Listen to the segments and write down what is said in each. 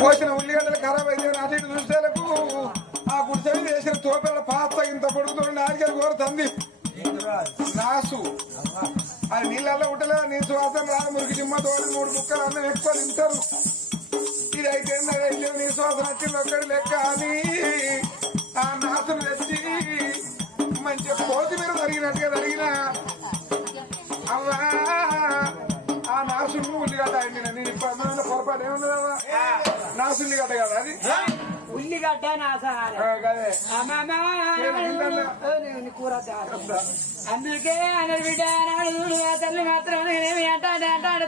పోసిన ఉల్లిగడ్డలు ఖరాబ్ అయితే అటు ఇటు చూసేలకు ఆ గుడిసె మీద వేసిన తోపేళ్ళ పాత ఇంత పొడుగుతో నాలుగేళ్ళు కోరుతుంది నాసు అది నీళ్ళల్లో ఉంటలే నీ శ్వాసం రా మురికి జిమ్మతో 3 ముక్కలు అన్నం ఎక్కువ తింటారు ఇది అయితే నీ శ్వాసం వచ్చింది ఒక్కడి లెక్క అని ఆ నాసులు తెచ్చి మంచిగా కొత్తిమీర జరిగినట్టుగా జరిగిన అవ్వా ఆ నాసులు ఉల్లిగడ్డ అయింది నేను ఇప్పుడు పొరపాటు ఏమన్నదమ్మా నాసు ఉల్లిగడ్డ కదా అది ఉల్లిగడ్డ కూర అందుకే అన్నది బిడ్డ తల్లి మాత్రం నేనేమి అంటాడు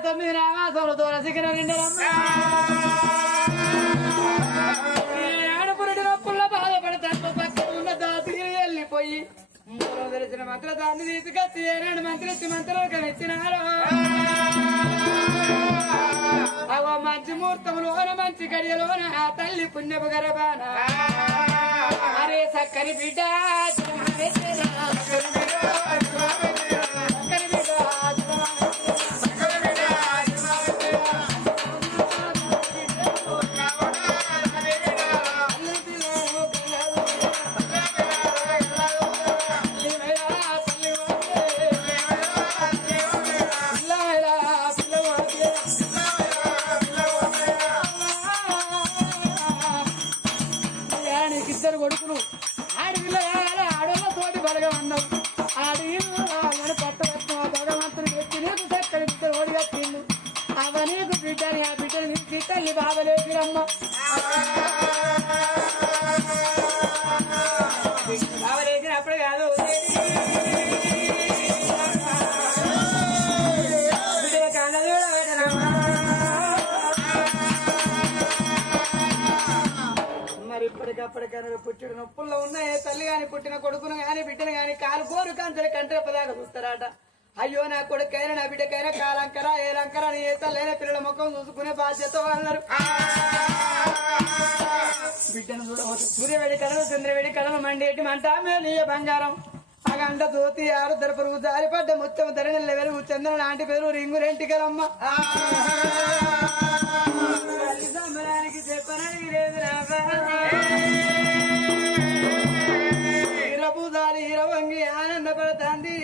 9 నామాసంలో దూర శిఖరం ఆడపురుడి నొప్పుల్లో బాధపడతాను పక్కన ఉన్న దాతికి వెళ్ళిపోయి మూడో తెలిసిన మంత్రదాన్ని తీసుకొచ్చి 2 మంత్రి మంత్రం ఇచ్చినారు అవ మంచి ముహూర్తంలోన మంచి గడియలోన ఆ తల్లి పుణ్యపు గర్భాన అరే సక్కని బిడ్డ కొడుకులు ఆడపిల్ల ఆడోళ్ళ తోటి బలగా ఉన్నావు ఆడని కొత్త భగవంతుని ఎత్తి నీకు చక్కని బిడ్డలు ఓడిగట్టిండు అవ నీకు బిడ్డని ఆ బిడ్డలు నీకు తల్లి బాధలేదురమ్మ బాధలేసినప్పుడు కాదు మరి ఇప్పటికప్పటికైనా పుట్టిన నొప్పుల్లో ఉన్నాయి తల్లి గాని పుట్టిన కొడుకును గాని బిడ్డను గాని కాలు కోరు కంచెల కంటపదాకా చూస్తారట అయ్యో నా కొడుకైనా నా బిడ్డకైనా కాలంకరా ఏలంకరా నీ ఏ తల్లైనా పిల్లల ముఖం చూసుకునే బాధ్యత అన్నారు బిడ్డను చూడవచ్చు సూర్యవేడి కడలు చంద్రవేడి కడలు మండేటి మంట నీ బంగారం అగంట దోతి ఆరు దరపరుగు జారిపడ్డ ముత్తం ధరణ వెలుగు చంద్ర లాంటి పేరు రింగు రెంటికలమ్మ సమరానికి చెప్పనని లేదు ఇరబుదారి ఇరవంగి ఆనందపడుతుంది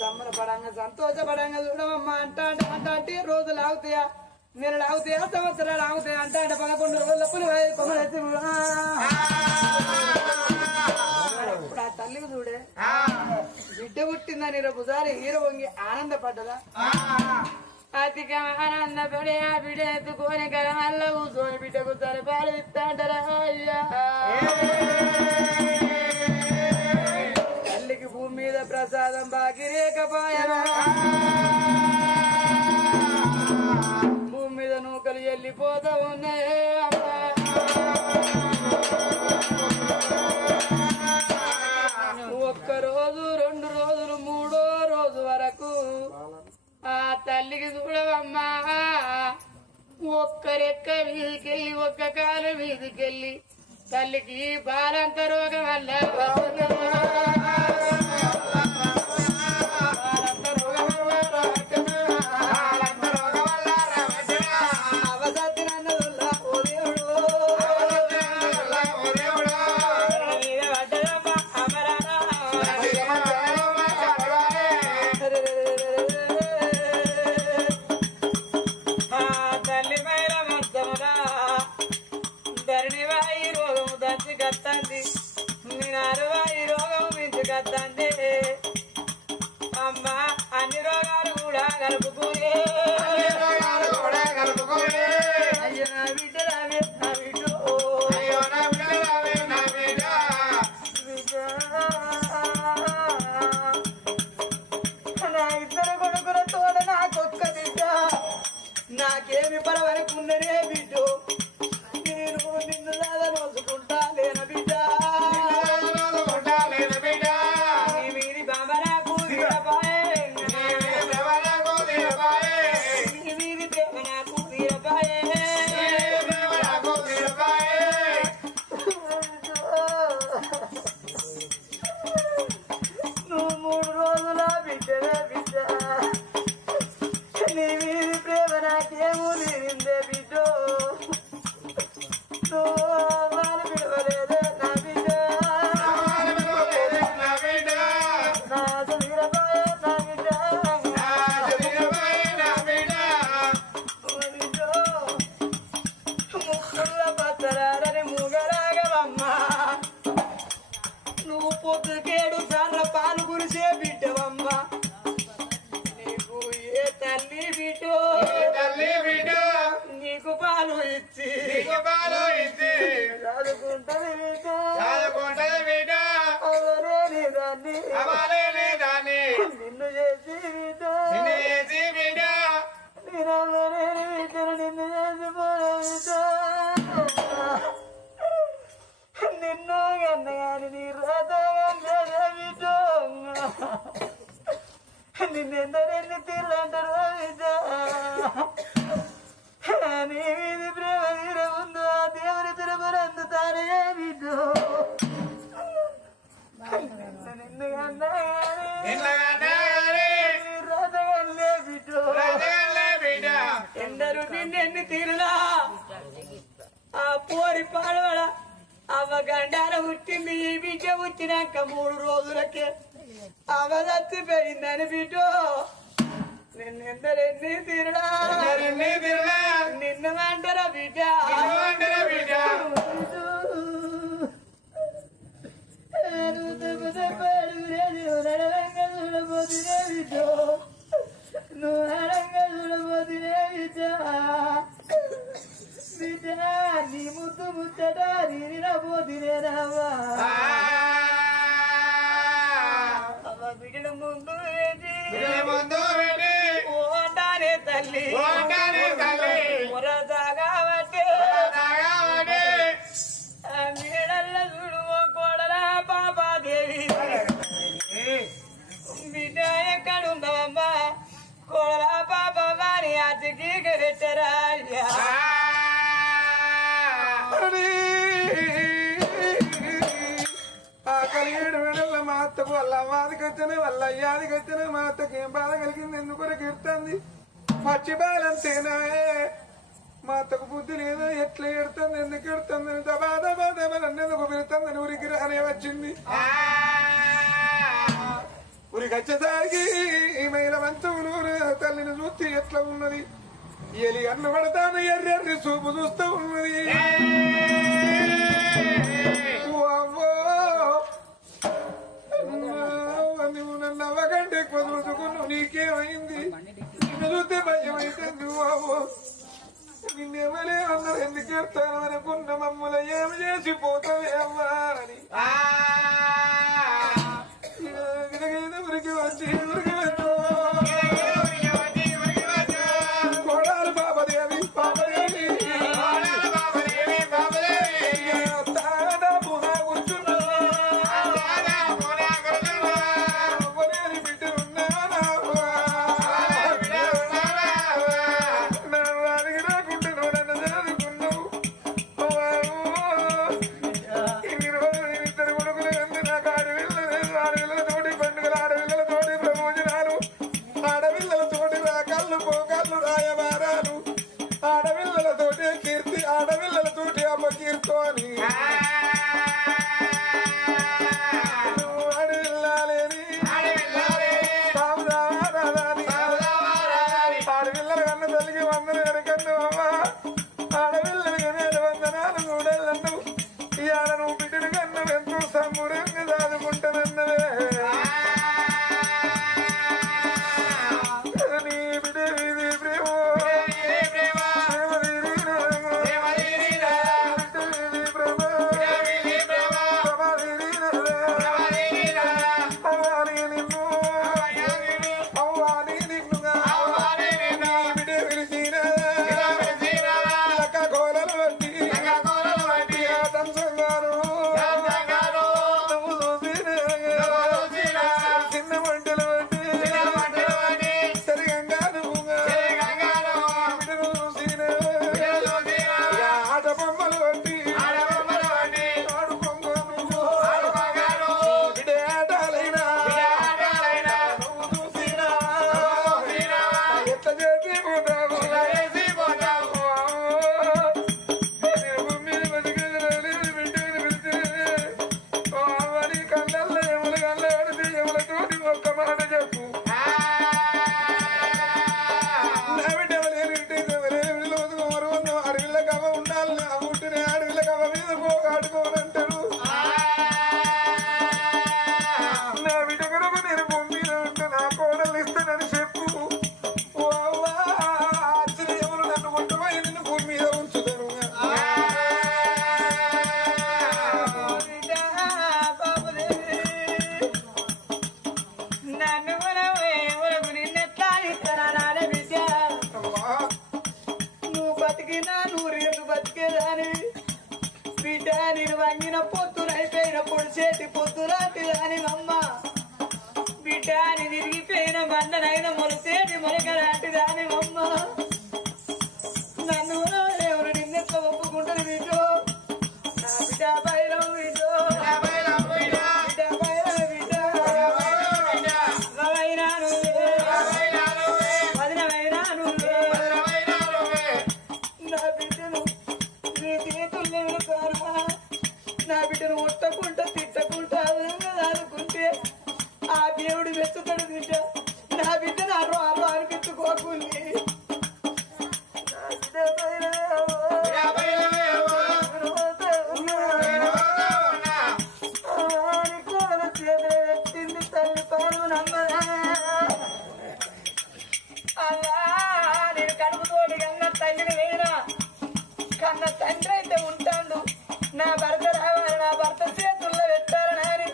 సంబరపడంగా సంతోషపడంగా చూడమమ్మా అంటే రోజులు ఆగుతాయా నెలలు ఆగుతాయా సంవత్సరాలు ఆగుతాయా అంటే 11 రోజుల కొమ్మలెత్తి ఇప్పుడు ఆ తల్లికి చూడే బిడ్డ పుట్టిందని బుధారి హీరో వంగి ఆనందపడ్డదా అతిగా ఆనందపడి ఆ బిడ్డ ఎత్తుకొని కలమల్ల కూర్చొని బిడ్డకు సరిపాలు ఇస్తాంటారా అయ్యా తల్లికి భూమి మీద ప్రసాదం బాకి రేకపోయాను భూమి మీద నూకలు వెళ్ళిపోతా ఉన్నాయే అమ్మా ఒక్క రోజు 2 రోజులు 3వ రోజు వరకు ఆ తల్లికి చూడవమ్మా ఒక్క రెక్క మీదికెళ్ళి ఒక్క కాలు మీదికెళ్ళి తల్లికి బాలంత రోగం వల్ల అమ్మా అన్ని రోగాలు కూడా కలుపుకునే అయ్యో నా బిడ్డ నా బిడ్డ నా 2 కొడుకుల తోడ నాకొక్క బిడ్డ నాకేమి పరవనుకున్ననే బిడ్డ నేను నిన్ను దాదా మోసుకుంటా లేన బిడ్డ చదువుకుంటది బిడ్డ అవలేని దాన్ని నిన్ను చేసి బిడ్డ నేను అవలేని బిడ్డను నిన్ను చేసిపోరా బిడ్డ నిన్ను కన్నగాని నీ రాత బిడ్డ నిన్నెందరెన్ని తీర్లంటారు బిడ్డ నీ మీది ప్రేమ తీర ముందు ఆ దేవుని తిరుమలందుతానే బిడ్డ నిన్ను బిడ్డ ఎందరు నిన్నెన్ని తీరులా ఆ పోరి పాడవడ అవ్వ గండార పుట్టింది ఈ బిడ్డ పుట్టినాక 3 రోజులకే అవ్వ చచ్చిపోయిందని బిడ్డ నిన్నెందరెన్ని తీరులా నిన్ను అంటారా బిడ్డ చూడబోతునే బిడ్డ నువ్వు అడంగా చూడబోతునే బిడ్డ బిడ్డ నీ ముద్దు ముచ్చట నీరబోతునేనవ్వా అవ్వ బిడ్డను ముందు ఓటానే తల్లి మురదాగా బట్టి నీడల్ల చూడు కోడలా పాపాదేవి బిడ్డ ఎక్కడుందమ్మా కోడలా పాప వారి అతికి పెట్టరా ఆ కలిగేడు వేడల్ల మా అత్తకు వాళ్ళ అమ్మాదికి వచ్చిన వాళ్ళ అయ్యాదికి వచ్చిన మా అత్తకి ఏం బాధ కలిగింది ఎందుకు ఎడుతుంది పచ్చి బాలంతేనా మా అత్తకు బుద్ధి లేదు ఎట్లా ఎడుతుంది ఎందుకు ఎడుతుంది బాధ ఎందుకు పెడుతుందని ఊరికి రానే వచ్చింది ఊరికి వచ్చేసరికి ఈ మహిళ మంచములు తల్లిని చూస్తే ఎట్లా ఉన్నది ఎలి అన్ను పడతాను ఎర్రెర్రి చూపు చూస్తూ ఉన్నది నువ్వు నన్ను అవ్వకంటే ఎక్కువ చూసుకున్నావు నీకేమైంది నిన్ను చూస్తే భయం అయితే నువ్వు అవ్వో నిన్నెవలే అన్నారు ఎందుకు ఎడతాను అనుకున్న మమ్మల్ని ఏమి చేసి పోతావే అమ్మా అని ఉరికి వచ్చి ఉరికి వచ్చి కోడాలు పాపదేవి పాపదేవి ఆడపిల్లలతోటి అమ్మ కీర్తోని ఆడపిల్లలేని ఆడపిల్లల కన్నా తల్లికి వందలు ఎరకన్ను అమ్మ ఆడపిల్లలకి నేను వందనాలు చూడాలను ఇవాళ నువ్వు బిడ్డను కన్నా ఎంతో సంబురంగా దాదుకుంటానన్నవే నీ బిడ్డ ఇది ప్రేమ భూమి మీద ఉంచుతారు నన్ను ఎవరు నిన్నెట్లా ఇస్తానా బిడ్డ నువ్వు బతికినా నూరేళ్ళు బతికేదాని బిడ్డ నేను వంగిన పొత్తునైపోయిన పొడిచేటి పొత్తులాంటి దాని అమ్మ బిడ్డ అని విరిగిపోయిన బండనైన మొలసేటి మొలకలాంటి దాని అమ్మ నన్ను ఎవరు నిన్నెట్లా ఒప్పుకుంటారు బిడ్డ నా బిడ్డ బయలు బిడ్డ నా బిడ్డను ఒట్టకుంటా తిట్టకుంటా అనుకుంటే ఆ దేవుడు వెతుతాడు బిడ్డ నా బిడ్డను అర్రు అనిపించుకోకుంది తల్లి పాలు నమ్మదా అలా నేను కడుపుతోటి కన్న తల్లిని వేయరా కన్న తండ్రి అయితే ఉంటాడు నా భర్త రావాలి నా భర్త చేతుల్లో పెట్టారని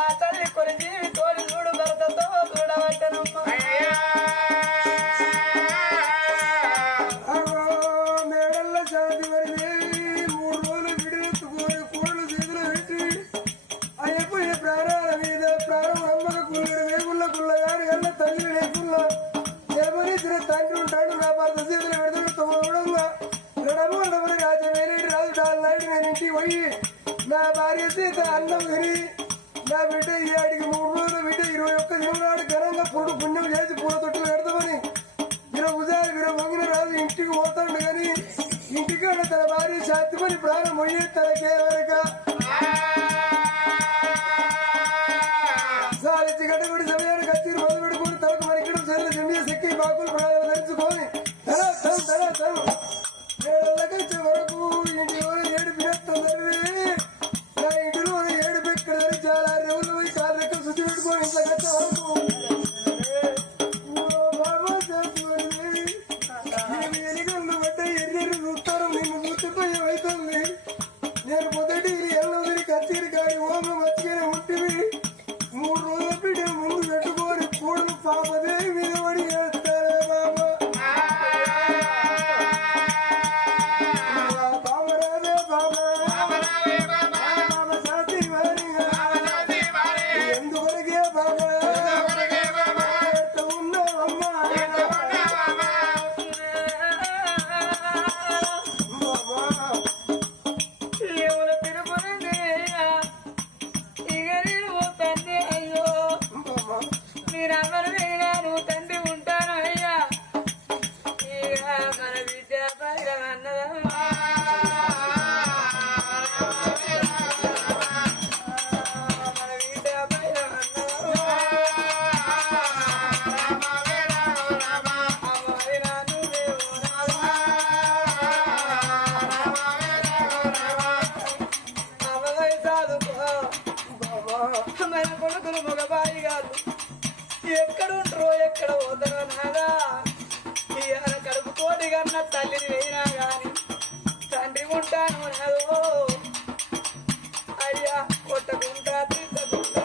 ఆ తల్లి కొన్ని జీవి తోడి చూడు భర్తతో చూడబట్టనమ్మా మేడల్ల శాంతి వరదే 3 రోజులు విడివెత్తుకొని కోళ్ళు చేతులు పెట్టి అయిపోయే ప్రాణాల మీద ప్రాణం అమ్మక కుల్లడు వేగుళ్ళ కుల్లగాని కన్నా తల్లి లేకుల్లా ఎవరిచ్చిన తండ్రి ఉంటాడు నా భర్త చేతులు పెడుతున్న తోడంగా ఎడమూడమని రాజమేనేటి రాజు డాల్నాడు నేను ఇంటికి పోయి నా భార్య చేత అన్నం తిని నా బిడ్డ ఈ ఆడికి 3 రోజులు బిడ్డ 21 దినం నాడు ఘనంగా పొడు పుణ్యం చేసి పూల తొట్టులు పెడతామని విర మొంగిన రాజు ఇంటికి పోతాడు కానీ ఇంటికాడ తన భార్య శాంతిమని ప్రాణం మొయ్యే తనకే వరక సాలిచ్చి గడ్డగుడి సమయానికి వచ్చి మొదలు పెట్టుకుని తనకు మరికడం చెల్లి జండియ శక్తి బాకులు ప్రాణాలు ధరించుకొని తన ఏళ్ళకొచ్చే వరకు ఇంటి ఏడు పినెత్తుంది నా ఇంటిలో ఏడు పెక్కడ చాలా రోజులు పోయి కాలు రెక్కలు శుద్ధి పెట్టుకొని ఇంట్లో కచ్చే వరకు బాబా నేను ఎనిగళ్ళు పడ్డ ఎర్రెర్రు చూస్తాను నిన్ను చూసిపోయి అవుతుంది నేను మొదటి ఎల్లవరి కచ్చేరి కాడి ఓమ మచ్చిగానే ఉంటుంది 3 రోజుల బిడ్డ ముందు పెట్టుకొని కూడలు పాపదేవి మీద పడి వేస్తారే బాబా ఎందువరకే బాబా ఉన్నావమ్మా ఎవరు తిరుపతి ఇక నేను తండ్రి అయ్యో మీరందరూ నువ్వు తండ్రి ఉంటాను అయ్యా ఇక మన విద్య పైన అన్నదమ్మా మన విద్య పైన మన కొడుకులు మగబాయి కాదు ఎక్కడుంటారో ఎక్కడ పోతారో నాదా ఇవాళ కడుపు కోటి కన్నా తల్లిని వేయినా గాని తండ్రి ఉంటాను నాదో అయ్యా కొట్టకుంటా తిట్టకుంటా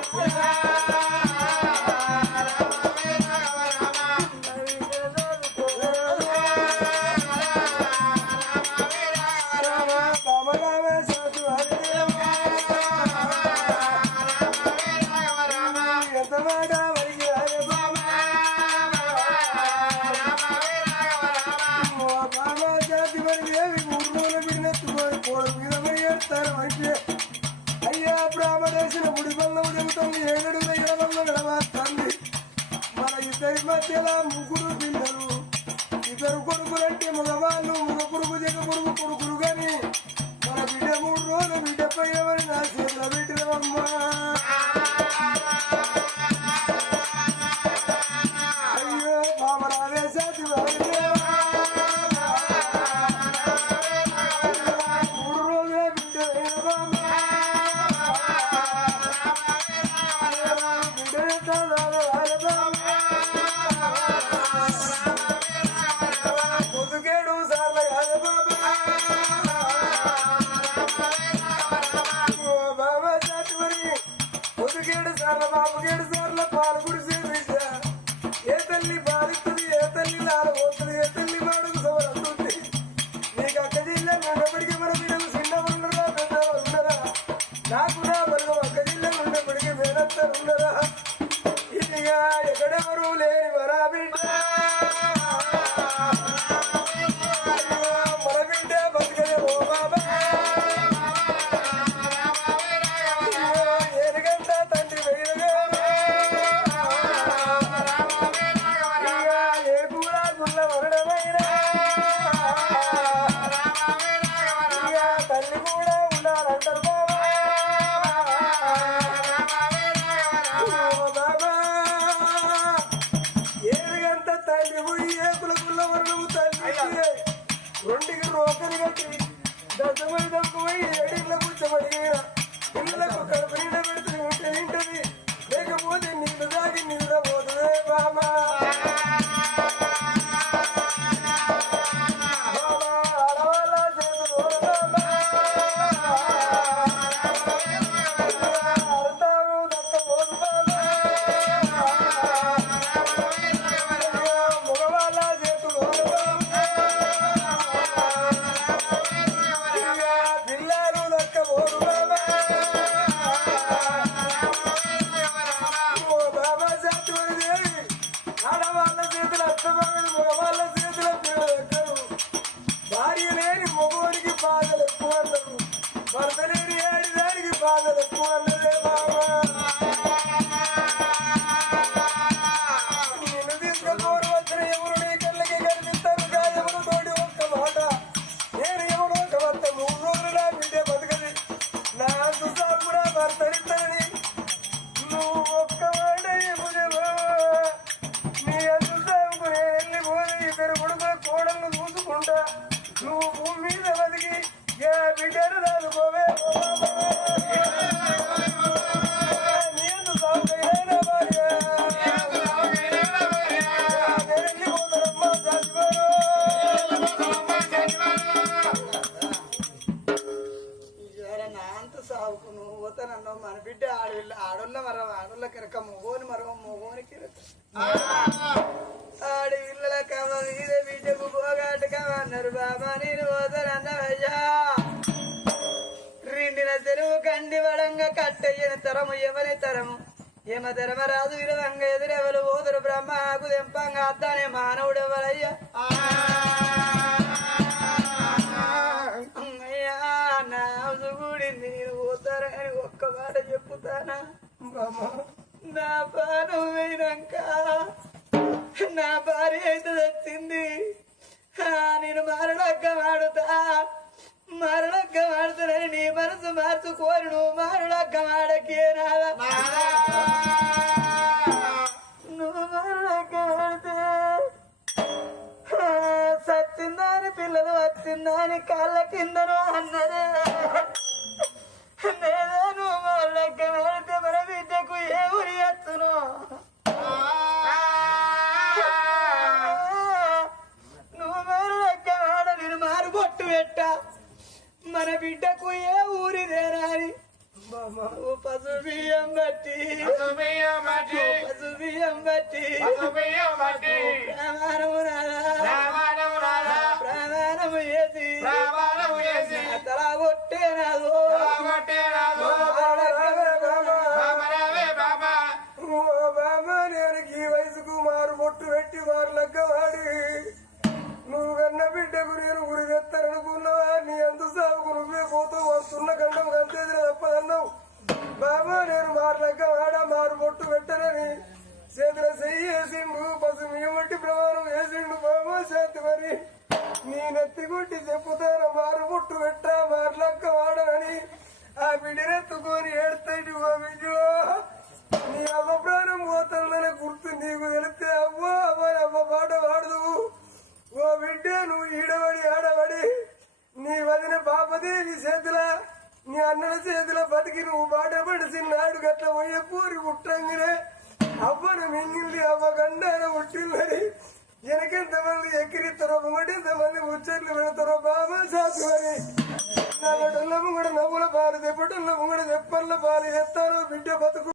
అయ్యా బ్రాహ్మణేశ్వర గుడి వల్ల ఉడుగుతుంది 7 అడుగుల ఎడవల్ల గడవస్తుంది మన ఇద్దరి మధ్యలో 3 పిల్లలు 2 కొడుకులంటే మగవాళ్ళు మగ కొడుకు జగ కొడుకు కొడుకులు గాని మన బిడ్డ 3 రోజులు బిడ్డ పైన నా చేతిలో పెట్టినమ్మా అయ్యో బాబరావే సాటి బాబా సాటి మరి 17 సార్లు బాబు 7 సార్లు పాలు కురిసేది ఇక ఎక్కడెవరు లేని వరా బిడ్డ మన బిడ్డ బతుకదే ఓ బాబా ఎరుగంట తండ్రి వెయ్యగా ఏ కూర గుల్ల వరడమైనా తల్లి కూడా ఉండాలంటారు బాబా ఏడుగంట తల్లి పోయి ఏకుల గుల్ల వరడము తల్లి రెండుకి రోకలు కట్టి దశమై దక్కుపోయి ఏడిళ్ళ కూర్చోబడి పిల్లలకు కడుపు నిండా పెడుతూ ఉంటే తింటది లేకపోతే నీళ్ళు దాగి నిద్రపోతుందే బామా ఆడవాళ్ళ చేతులు అర్థాము దక్కబోదు మగవాళ్ళ చేతులు పిల్లలు దక్కబోదు బాబా శాంతివరి దేవి ఆడవాళ్ళ చేతులు అర్థమని మగవాళ్ళ చేతుల పిల్లలు దక్కరు భార్య లేని మగవాడికి బాధలు ఎక్కువ అన్నారు భర్త లేని ఆడిదానికి బాధలు ఎక్కువ అన్నదే బాబా నేను తీసుకపోరు వచ్చిన ఎవరు నీ కళ్ళకి కనిపిస్తారు ఎవరు తోటి ఒక్క మాట నేను ఎవరు ఒక భర్త 3 రోజులు నా బిడ్డే బతకది నా అందు సాగురా భర్తనిస్తానని నువ్వు ఒక్క మాట ఏముదే బాబా నీ అందు సాగుకు నేను వెళ్ళిపోయి ఇద్దరు కొడుకుల కోడళ్ళు చూసుకుంటా నువ్వు భూమి మీద బతికి ఏ బిడ్డను రాదుకోవే నీ అందు సాగుకైనా భార్య నేను వెళ్ళిపోతానమ్మా శాశ్వరు నా అంత సాగుకు నువ్వు పోతానన్నా మన బిడ్డ ఆడోళ్ళ మరో ఆడోళ్ళ కిరక మొగోని మరో మొగోని కిరక ఆడి ఇళ్ళ కమ మీద బిడ్డకు పోగాటకమన్నారు బాబా నేను పోతానన్నయ్యా రెండిన తెరువు కండి వడంగా కట్టయ్యని తరము ఎవరి తరము ఏమ ధర్మరాజు విరవంగా ఎదురెవరు పోదురు బ్రహ్మకు దెంపంగా అద్దానే మానవుడు ఎవరయ్యా అమ్మయ్యా నా గుడి నేను పోతారని ఒక్క మాట చెప్పుతానా నా పానం పోయినాక నా భార్య అయితే వచ్చింది నేను మరణక్క వాడుతా మరణక్క వాడుతానని నీ మనసు మార్చుకోరు నువ్వు మరణక్క వాడకేనాదా నువ్వు మరణక్క వాడితే సచ్చిందాని పిల్లలు వచ్చిందాని కాళ్ళ కిందను అన్నదే నేనే నువ్వు మరణక్క వాడితే మన బిడ్డకు ఏ ఊరి ఎత్తును నువ్వు మరణక్క వాడ నేను మారుబొట్టు పెట్ట మన బిడ్డకు ఏ ఊరి రేరాని పశు బియ్యం బట్టి పశు బియ్యం బట్టి ప్రాణము వేసి తలా కొట్టేనాదు బాబా నేను ఈ వయసుకు మారు బొట్టు పెట్టి మారు లగ్గవాడి నువ్వు కన్న బిడ్డకు నేను గురి తెస్తాననుకున్నావా నీ అంత సాగుకు నువ్వే పోతావు వస్తున్న గండం కంతేదిన తప్పదన్నావు బాబా నేను మారు లగ్గవాడా మారు బొట్టు పెట్టనని చేతుల చెయ్యి వేసిండు పసు మీమట్టి ప్రమాణం వేసిండు బాబా శాంతి మరి నీ నెత్తి కొట్టి చెప్పుతాను మారు బొట్టు పెట్టా మారు లక్క వాడనని ఆ బిడ్డనెత్తుకొని ఏడుతాయి ఓ బిడ్డో నీ అమ్మ ప్రాణం పోతుందనే గుర్తు నీకు తెలిస్తే అవ్వ అమ్మ పాట వాడదు ఓ బిడ్డ నువ్వు ఈడబడి ఆడబడి నీ వదిన పాపదేవి చేతుల నీ అన్నల చేతుల బతికి నువ్వు బాటపడి చిన్నాడు గట్ల పోయే పూరి కుట్రంగినే అవ్వను మింగింది అవ్వ గండాన పుట్టిందని వెనకెంతమంది ఎక్కిరిస్తారో ముంగటెంతమంది ముచ్చట్లు పెడతారో బాబా సాకు అని నా గడుల ముంగడ నవ్వుల పాలు తెప్పటంలో ముంగడ తెప్పల్ల పాలు ఎత్తారో బిడ్డ బతుకు